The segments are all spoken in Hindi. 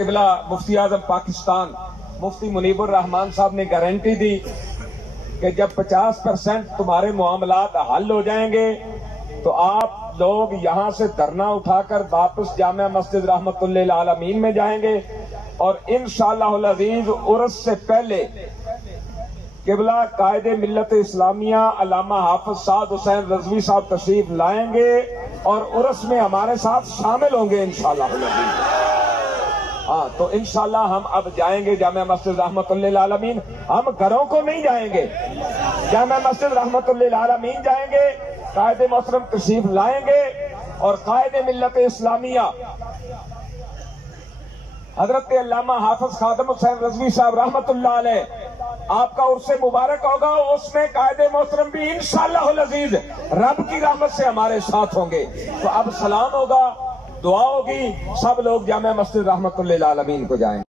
किबला मुफ्ती आजम पाकिस्तान मुफ्ती मुनीबुर रहमान साहब ने गारंटी दी कि जब 50% तुम्हारे मामलात हल हो जाएंगे तो आप लोग यहां से धरना उठाकर वापस जामिया मस्जिद रहमतुल्लिल आलमीन में जाएंगे और इंशाअल्लाहुल अज़ीज उर्स से पहले किबला कायदे मिल्लत इस्लामिया अल्लामा हाफिज साद हुसैन रजवी साहब तशरीफ लाएंगे और उर्स में हमारे साथ शामिल होंगे इंशाअल्लाहुल अज़ीज। हाँ, तो इंशाअल्लाह हम अब जाएंगे जामिया मस्जिद रहमतुल्लिल आलमीन। हम घरों को नहीं जाएंगे, जामिया मस्जिद रहमतुल्लिल आलमीन जाएंगे, कायदे मोहतरम तशरीफ लाएंगे और कायदे मिल्लत इस्लामिया हजरत अल्लामा हाफिज खादिम हुसैन रजवी साहब रहमतुल्लाह अलैह आपका उर्से मुबारक होगा। उसमें कायदे मोहतरम भी इंशाअल्लाहुल अज़ीज रब की रहमत से हमारे साथ होंगे। तो अब सलाम होगा, दुआ होगी, सब लोग जामिया मस्जिद रहमतुल्लिल आलमीन को जाएंगे।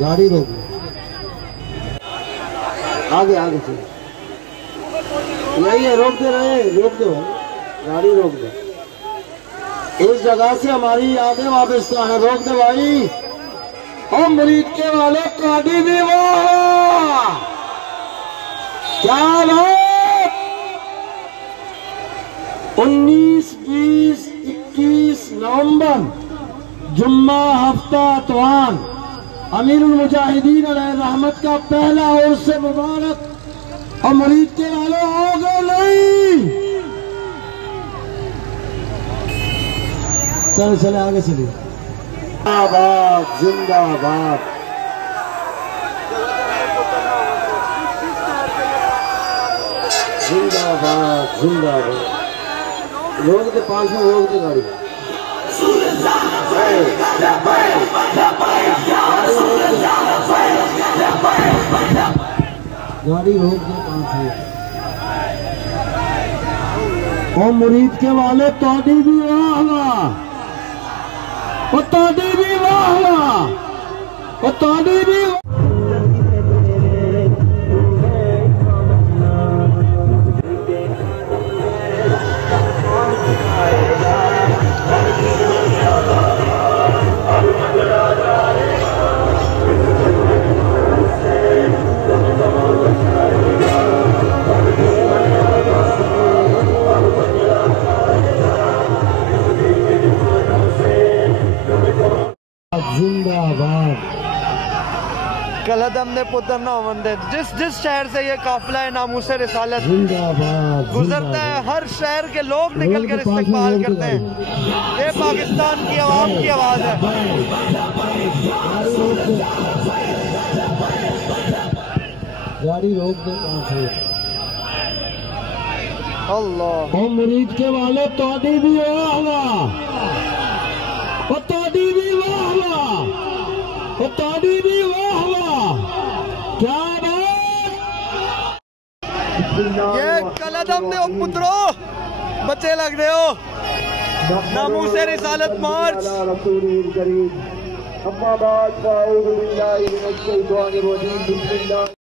गाड़ी रोक, आगे आगे चलो, यही है, रोक दे रहे, रोक दो, गाड़ी रोक दो। इस जगह से हमारी यादें वाबस्ता है, रोक दे भाई। हम मुरीद के वाले कादी भी वो क्या बात। 19, 20, 21 नवंबर जुम्मा हफ्ता अतवार अमीरुल मुजाहिदीन अलैहि रहमत का पहला उर्स मुबारक और मुरीद के वाले होगा नहीं। चलो चले आगे चलिए। जिंदाबाद जिंदाबाद। जिंदाबाद जिंदाबाद। रोक दे, 5 मिनट रोक दे गाड़ी। गाड़ी रोक दे 5 मिनट। और मुरीद के वाले तोड़ी भी वाह, और तोड़ी भी वाह, और तोड़ी भी। जिंदाबाद। कलदम ने पुत्र न वंदे। जिस शहर से ये काफिला नामूसे रिसालत गुजरता है, हर शहर के लोग निकल कर इस्तेमाल करते हैं। ये पाकिस्तान की आवाम की आवाज है। गाड़ी रोक दे। अल्लाह। और मुरीद के वाले तोड़ी भी वाह, और तोड़ी भी वाह, और तोड़ी भी वाह, क्या बात। ये कलदम ने पुत्रो बच्चे लग रहे हो। नामूसे रिसालत मार्च।